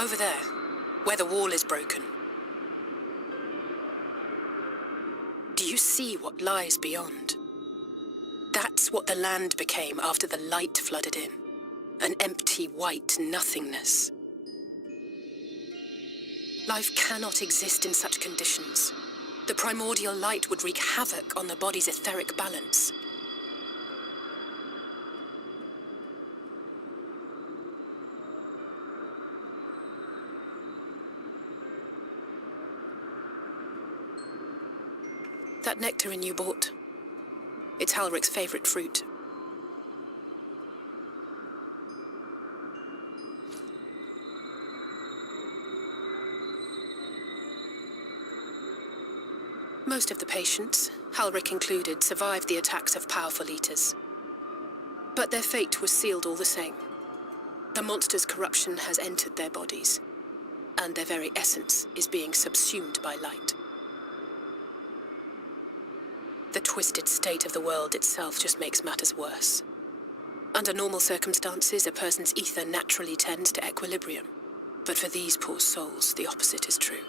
Over there, where the wall is broken. Do you see what lies beyond? That's what the land became after the light flooded in. An empty, white nothingness. Life cannot exist in such conditions. The primordial light would wreak havoc on the body's etheric balance. That nectarine you bought, it's Halric's favorite fruit. Most of the patients, Halric included, survived the attacks of powerful eaters. But their fate was sealed all the same. The monster's corruption has entered their bodies, and their very essence is being subsumed by light. The twisted state of the world itself just makes matters worse. Under normal circumstances, a person's ether naturally tends to equilibrium. But for these poor souls, the opposite is true.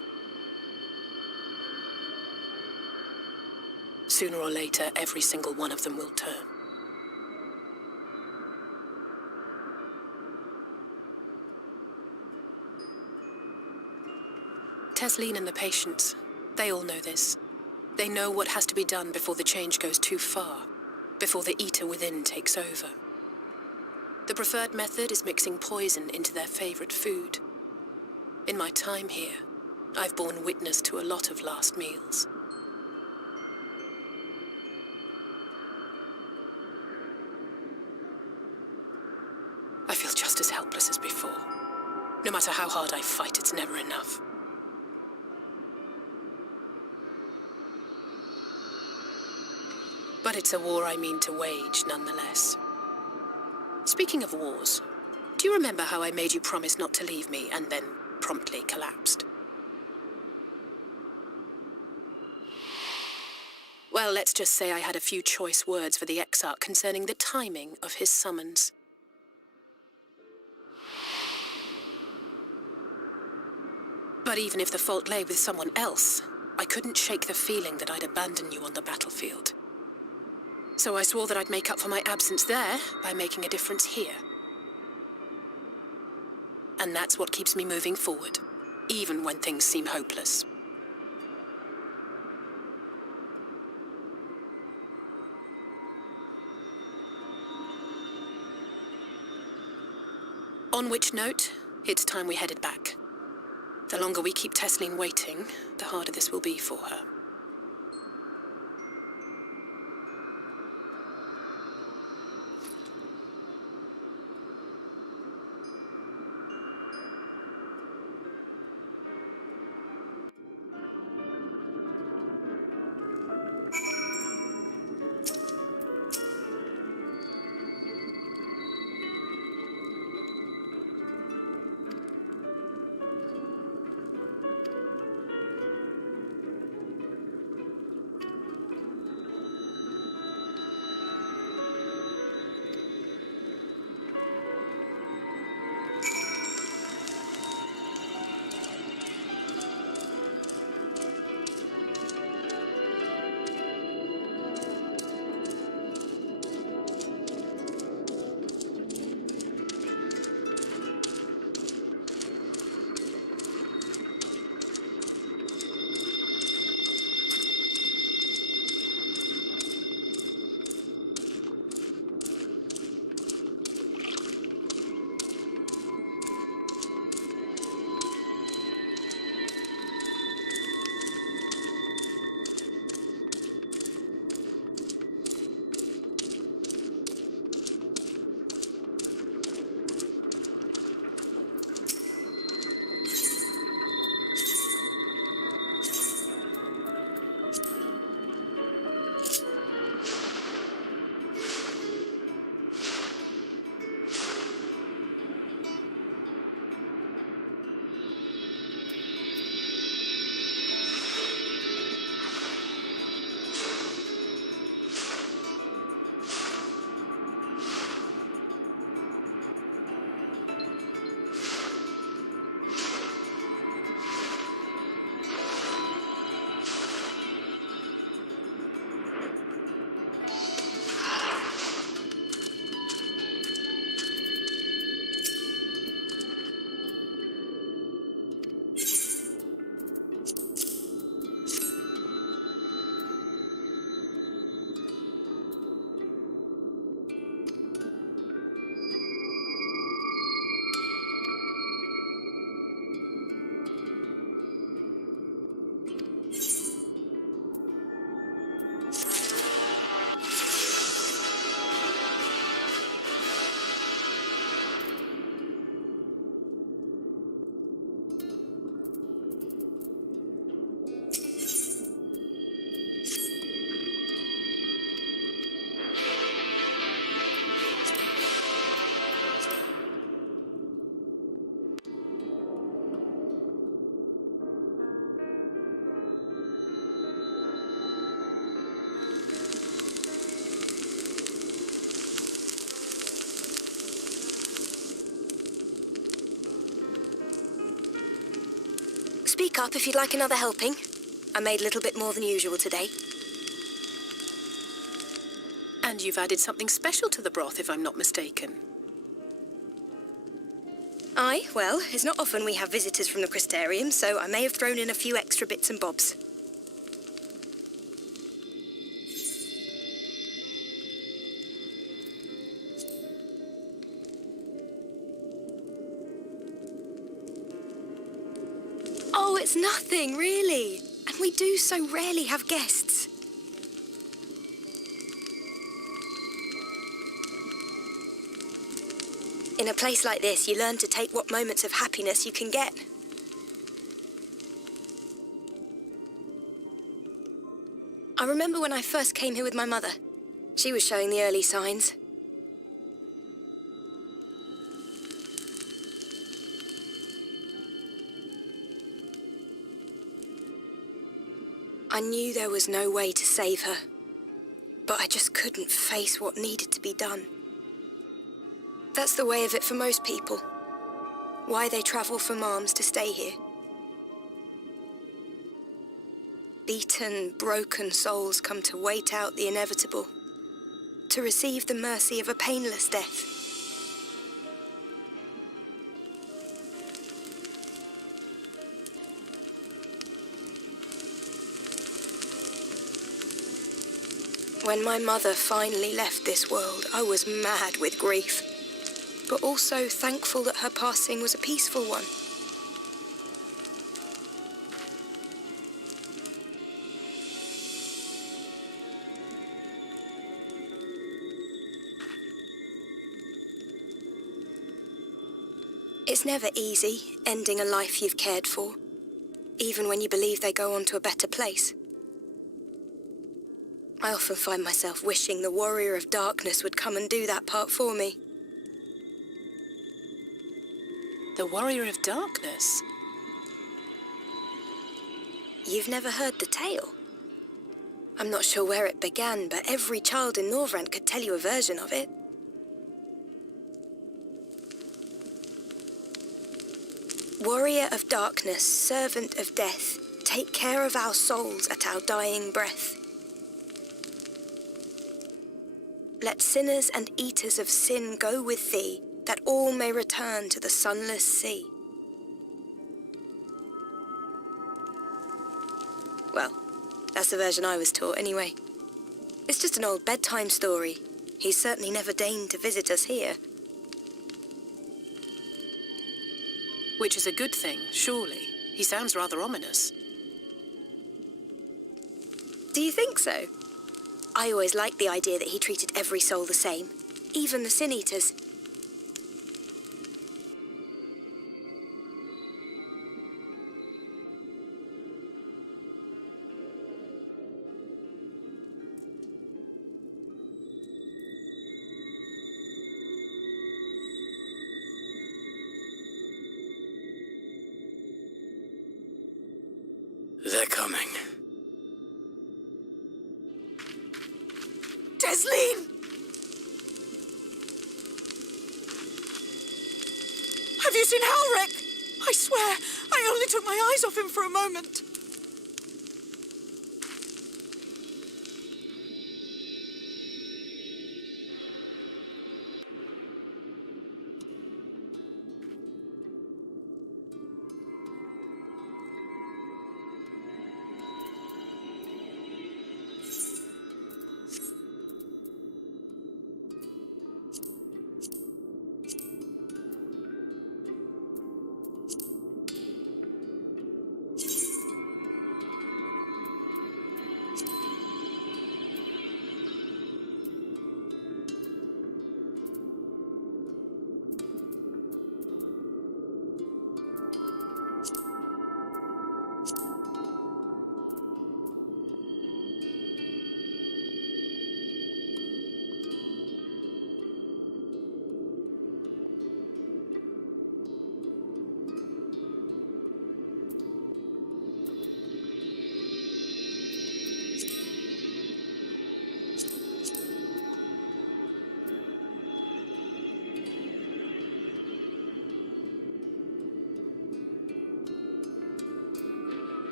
Sooner or later, every single one of them will turn. Tesleen and the patients, they all know this. They know what has to be done before the change goes too far, before the eater within takes over. The preferred method is mixing poison into their favorite food. In my time here, I've borne witness to a lot of last meals. I feel just as helpless as before. No matter how hard I fight, it's never enough. But it's a war I mean to wage, nonetheless. Speaking of wars, do you remember how I made you promise not to leave me and then promptly collapsed? Well, let's just say I had a few choice words for the Exarch concerning the timing of his summons. But even if the fault lay with someone else, I couldn't shake the feeling that I'd abandon you on the battlefield. So I swore that I'd make up for my absence there by making a difference here. And that's what keeps me moving forward, even when things seem hopeless. On which note, it's time we headed back. The longer we keep Tesleen waiting, the harder this will be for her. Speak up if you'd like another helping. I made a little bit more than usual today. And you've added something special to the broth, if I'm not mistaken. Aye, well, it's not often we have visitors from the Crystarium, so I may have thrown in a few extra bits and bobs. Oh, it's nothing, really. And we do so rarely have guests. In a place like this, you learn to take what moments of happiness you can get. I remember when I first came here with my mother. She was showing the early signs. I knew there was no way to save her, but I just couldn't face what needed to be done. That's the way of it for most people. Why they travel from arms to stay here. Beaten, broken souls come to wait out the inevitable, to receive the mercy of a painless death. When my mother finally left this world, I was mad with grief, but also thankful that her passing was a peaceful one. It's never easy, ending a life you've cared for, even when you believe they go on to a better place. I often find myself wishing the Warrior of Darkness would come and do that part for me. The Warrior of Darkness? You've never heard the tale? I'm not sure where it began, but every child in Norvrent could tell you a version of it. Warrior of Darkness, servant of death, take care of our souls at our dying breath. Let sinners and eaters of sin go with thee, that all may return to the sunless sea. Well, that's the version I was taught anyway. It's just an old bedtime story. He's certainly never deigned to visit us here. Which is a good thing, surely. He sounds rather ominous. Do you think so? I always liked the idea that he treated every soul the same, even the Sin Eaters. They're coming. Desleen! Have you seen Halric? I swear, I only took my eyes off him for a moment.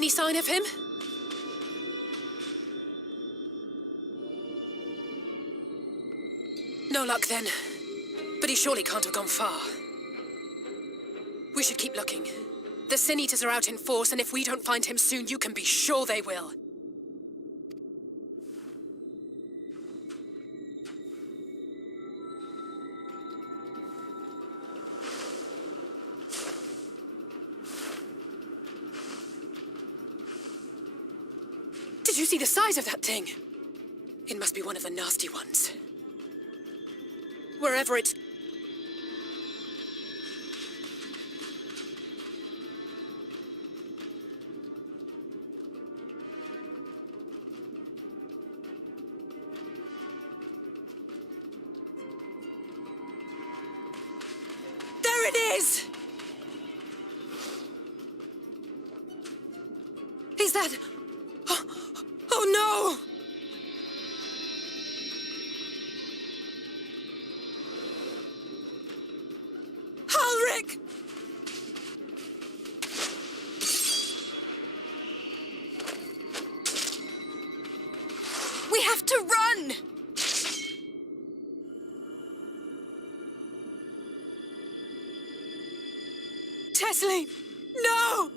Any sign of him? No luck then. But he surely can't have gone far. We should keep looking. The Sin Eaters are out in force, and if we don't find him soon, you can be sure they will. Did you see the size of that thing? It must be one of the nasty ones. Wherever it's... There it is! Is that... Oh no! Ulrich! We have to run! Tessie! No!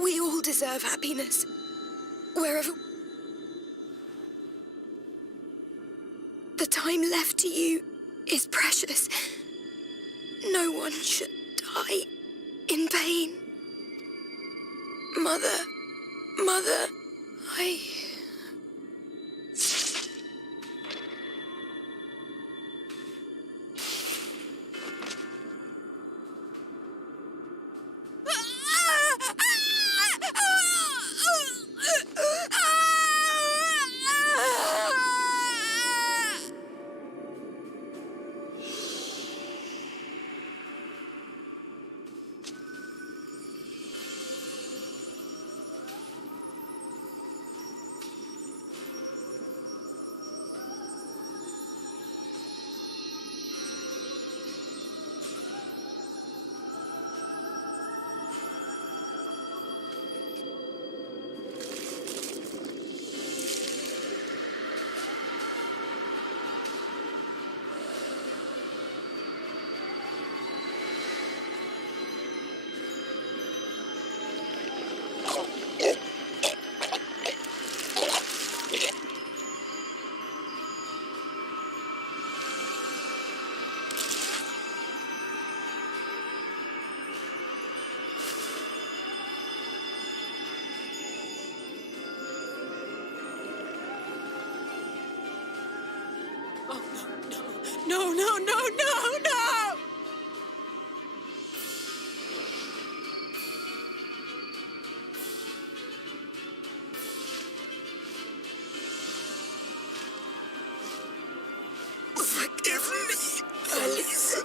We all deserve happiness. Wherever... The time left to you is precious. No one should die in pain. Mother, I... No, no, no, no, no! Forgive me, Alice.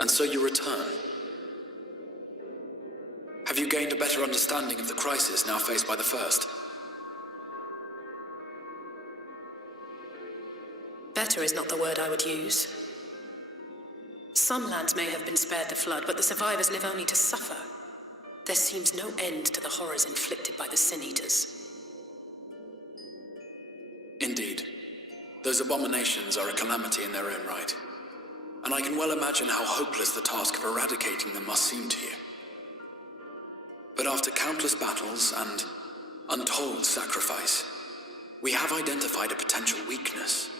And so you return. Have you gained a better understanding of the crisis now faced by the First? Better is not the word I would use. Some lands may have been spared the flood, but the survivors live only to suffer. There seems no end to the horrors inflicted by the Sin Eaters. Indeed. Those abominations are a calamity in their own right. And I can well imagine how hopeless the task of eradicating them must seem to you. But after countless battles and untold sacrifice, we have identified a potential weakness.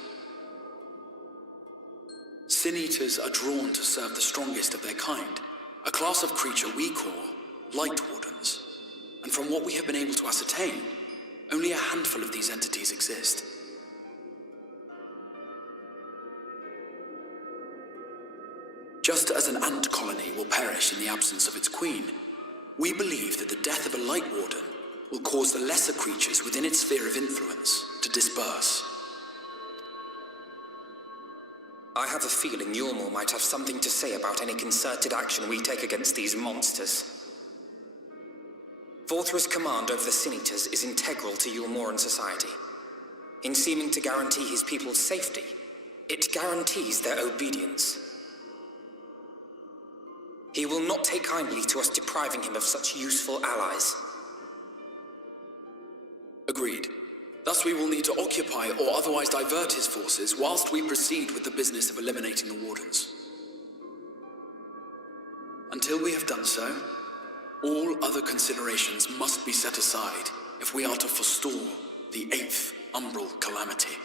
Sin Eaters are drawn to serve the strongest of their kind, a class of creature we call Light Wardens. And from what we have been able to ascertain, only a handful of these entities exist. Just as an ant colony will perish in the absence of its queen, we believe that the death of a Light Warden will cause the lesser creatures within its sphere of influence to disperse. I have a feeling Yulmore might have something to say about any concerted action we take against these monsters. Vorthra's command over the Sin Eaters is integral to Yulmoran society. In seeming to guarantee his people's safety, it guarantees their obedience. He will not take kindly to us depriving him of such useful allies. Agreed. Thus we will need to occupy or otherwise divert his forces whilst we proceed with the business of eliminating the Wardens. Until we have done so, all other considerations must be set aside if we are to forestall the 8th Umbral Calamity.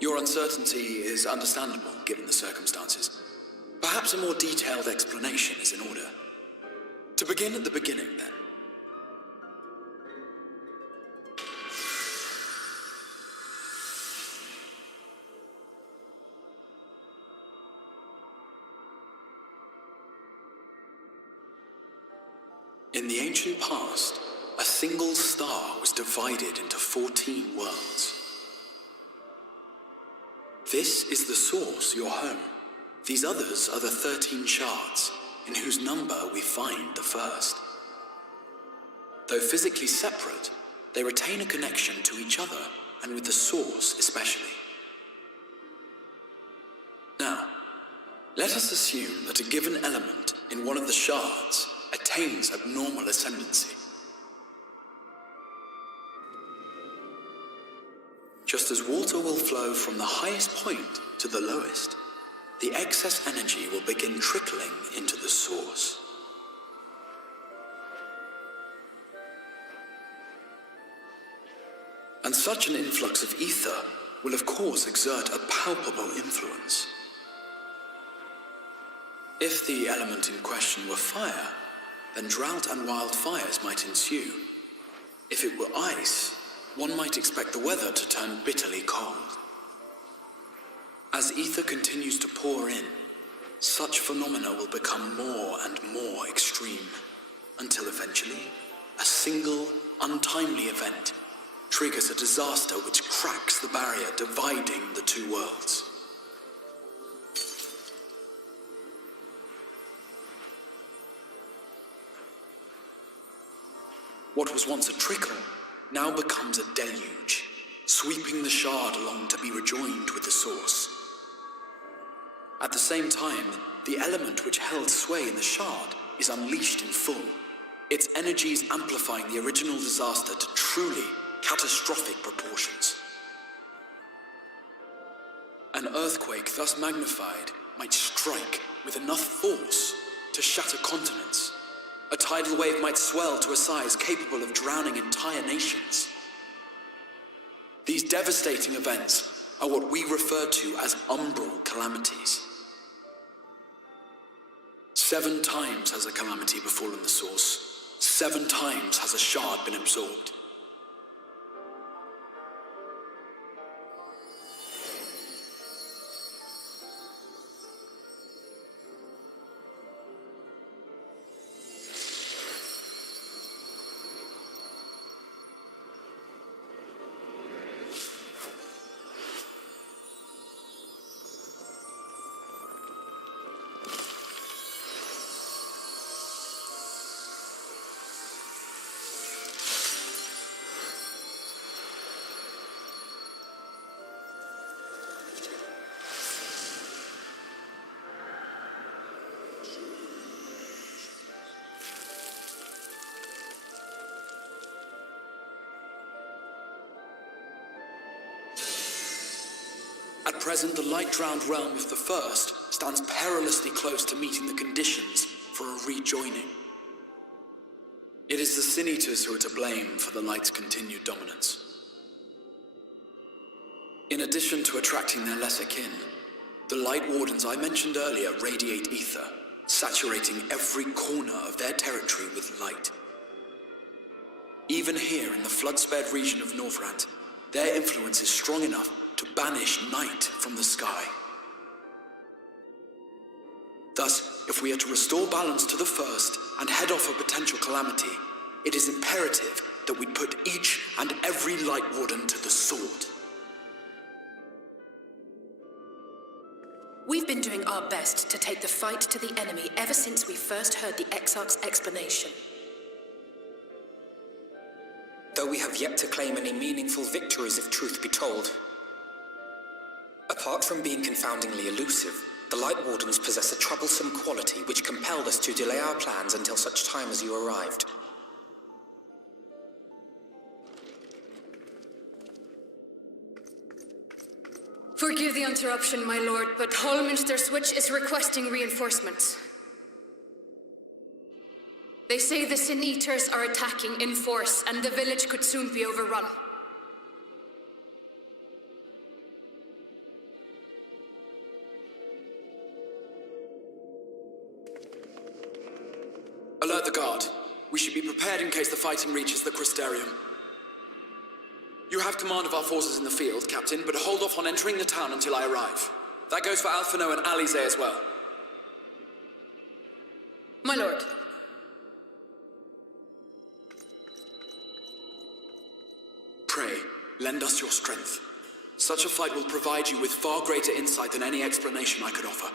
Your uncertainty is understandable, given the circumstances. Perhaps a more detailed explanation is in order. To begin at the beginning, then. In the ancient past, a single star was divided into 14 worlds. This is the source, your home. These others are the 13 shards, in whose number we find the first. Though physically separate, they retain a connection to each other, and with the source especially. Now, let us assume that a given element in one of the shards attains abnormal ascendancy. Just as water will flow from the highest point to the lowest, the excess energy will begin trickling into the source. And such an influx of ether will of course exert a palpable influence. If the element in question were fire, then drought and wildfires might ensue. If it were ice, one might expect the weather to turn bitterly cold. As ether continues to pour in, such phenomena will become more and more extreme, until eventually, a single, untimely event triggers a disaster which cracks the barrier dividing the two worlds. What was once a trickle now becomes a deluge, sweeping the shard along to be rejoined with the source. At the same time, the element which held sway in the shard is unleashed in full, its energies amplifying the original disaster to truly catastrophic proportions. An earthquake thus magnified might strike with enough force to shatter continents. A tidal wave might swell to a size capable of drowning entire nations. These devastating events are what we refer to as umbral calamities. 7 times has a calamity befallen the source. 7 times has a shard been absorbed. present, the light-drowned realm of the First stands perilously close to meeting the conditions for a rejoining. It is the Sin Eaters who are to blame for the Light's continued dominance. In addition to attracting their lesser kin, the Light Wardens I mentioned earlier radiate ether, saturating every corner of their territory with light. Even here in the flood-spared region of Norvrant, their influence is strong enough to banish night from the sky. Thus, if we are to restore balance to the First and head off a potential calamity, it is imperative that we put each and every Light Warden to the sword. We've been doing our best to take the fight to the enemy ever since we first heard the Exarch's explanation. Though we have yet to claim any meaningful victories if truth be told. Apart from being confoundingly elusive, the Light Wardens possess a troublesome quality which compelled us to delay our plans until such time as you arrived. Forgive the interruption, my lord, but Hallminster Switch is requesting reinforcements. They say the Sin Eaters are attacking in force, and the village could soon be overrun. Alert the guard. We should be prepared in case the fighting reaches the Crysterium. You have command of our forces in the field, Captain, but hold off on entering the town until I arrive. That goes for Alphino and Alize as well. My lord. Pray, lend us your strength. Such a fight will provide you with far greater insight than any explanation I could offer.